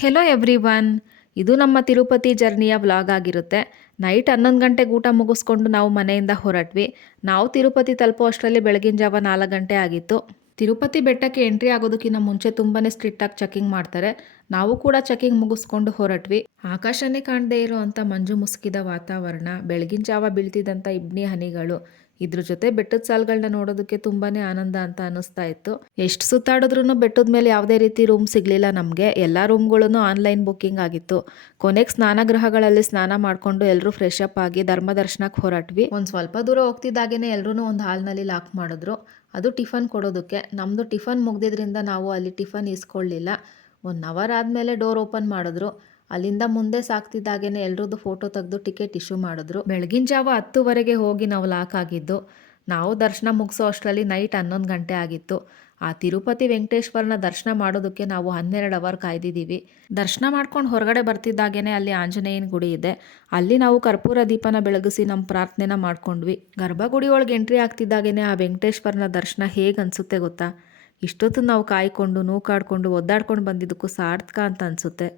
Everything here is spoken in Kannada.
Hello everyone. ಇದು ನಮ್ಮ ತಿರುಪತಿ ಜರ್ನಿಯ ವ್ಲಾಗ್ ಆಗಿರುತ್ತೆ. ನೈಟ್ 11 ಗಂಟೆಗೆ ಊಟ ಮುಗಿಸ್ಕೊಂಡು ನಾವು ಮನೆಯಿಂದ ಹೊರಟ್ವಿ. ನಾವು ತಿರುಪತಿ ತಲುಪೋ ಅಷ್ಟರಲ್ಲಿ ಬೆಳಗಿನ ಜಾವ 4 ಗಂಟೆ ಆಗಿತ್ತು. ತಿರುಪತಿ ಬೆಟ್ಟಕ್ಕೆ ಎಂಟ್ರಿ ಆಗೋದಕ್ಕಿಂತ ಮುಂಚೆ ತುಂಬಾನೇ ಸ್ಟ್ರಿಕ್ಟಾಗಿ ಚೆಕಿಂಗ್ ಮಾಡ್ತಾರೆ. ನಾವು ಕೂಡ ಚೆಕಿಂಗ್ ಮುಗಿಸ್ಕೊಂಡು ಹೊರಟ್ವಿ. ಆಕಾಶನೇ ಕಾಣದೇ ಇರೋವಂಥ ಮಂಜು ಮುಸುಕಿದ ವಾತಾವರಣ, ಬೆಳಗಿನ ಜಾವ ಬೀಳ್ತಿದ್ದಂಥ ಇಬ್ಬನಿ ಹನಿಗಳು, ಇದ್ರ ಜೊತೆ ಬೆಟ್ಟದ ಸಾಲುಗಳನ್ನ ನೋಡೋದಕ್ಕೆ ತುಂಬಾನೇ ಆನಂದ ಅಂತ ಅನಿಸ್ತಾ ಇತ್ತು. ಎಷ್ಟು ಸುತ್ತಾಡಿದ್ರು ಬೆಟ್ಟದ ಮೇಲೆ ಯಾವುದೇ ರೀತಿ ರೂಮ್ ಸಿಗ್ಲಿಲ್ಲ ನಮಗೆ. ಎಲ್ಲ ರೂಮ್ಗಳನ್ನು ಆನ್ಲೈನ್ ಬುಕ್ಕಿಂಗ್ ಆಗಿತ್ತು. ಕೊನೆಗೆ ಸ್ನಾನಗೃಹಗಳಲ್ಲಿ ಸ್ನಾನ ಮಾಡ್ಕೊಂಡು ಎಲ್ಲರೂ ಫ್ರೆಶ್ ಅಪ್ ಆಗಿ ಧರ್ಮ ದರ್ಶನಕ್ಕೆ ಹೊರಟ್ವಿ. ಒಂದು ಸ್ವಲ್ಪ ದೂರ ಹೋಗ್ತಿದ್ದಾಗೇನೆ ಎಲ್ಲರೂ ಒಂದು ಹಾಲ್ನಲ್ಲಿ ಲಾಕ್ ಮಾಡಿದ್ರು. ಅದು ಟಿಫನ್ ಕೊಡೋದಕ್ಕೆ. ನಮ್ಮದು ಟಿಫನ್ ಮುಗ್ದಿದ್ರಿಂದ ನಾವು ಅಲ್ಲಿ ಟಿಫನ್ ಇಸ್ಕೊಳ್ಳಿಲ್ಲ. 1 ಅವರ್ ಆದಮೇಲೆ ಡೋರ್ ಓಪನ್ ಮಾಡಿದ್ರು. ಅಲ್ಲಿಂದ ಮುಂದೆ ಸಾಕ್ತಿದ್ದಾಗೇನೆ ಎಲ್ರದ್ದು ಫೋಟೋ ತೆಗೆದು ಟಿಕೆಟ್ ಇಶ್ಯೂ ಮಾಡಿದ್ರು. ಬೆಳಗಿನ ಜಾವ 10 ಹೋಗಿ ನಾವು ಲಾಕ್ ಆಗಿದ್ದು. ನಾವು ದರ್ಶನ ಮುಗಿಸೋ ಅಷ್ಟರಲ್ಲಿ ನೈಟ್ 11 ಗಂಟೆ ಆಗಿತ್ತು. ಆ ತಿರುಪತಿ ವೆಂಕಟೇಶ್ವರನ ದರ್ಶನ ಮಾಡೋದಕ್ಕೆ ನಾವು 12 ಅವರ್ ಕಾಯ್ದಿದ್ದೀವಿ. ದರ್ಶನ ಮಾಡ್ಕೊಂಡು ಹೊರಗಡೆ ಬರ್ತಿದ್ದಾಗೇನೆ ಅಲ್ಲಿ ಆಂಜನೇಯನ ಗುಡಿ ಇದೆ. ಅಲ್ಲಿ ನಾವು ಕರ್ಪೂರ ದೀಪನ ಬೆಳಗಿಸಿ ನಮ್ಮ ಪ್ರಾರ್ಥನೆನ ಮಾಡ್ಕೊಂಡ್ವಿ. ಗರ್ಭಗುಡಿ ಒಳಗೆ ಎಂಟ್ರಿ ಆಗ್ತಿದ್ದಾಗೇನೆ ಆ ವೆಂಕಟೇಶ್ವರನ ದರ್ಶನ ಹೇಗೆ ಅನಿಸುತ್ತೆ ಗೊತ್ತಾ? ಇಷ್ಟೊತ್ತು ನಾವು ಕಾಯ್ಕೊಂಡು ನೂಕಾಡ್ಕೊಂಡು ಒದ್ದಾಡ್ಕೊಂಡು ಬಂದಿದ್ದಕ್ಕೂ ಸಾರ್ಥಕ ಅಂತ ಅನಿಸುತ್ತೆ.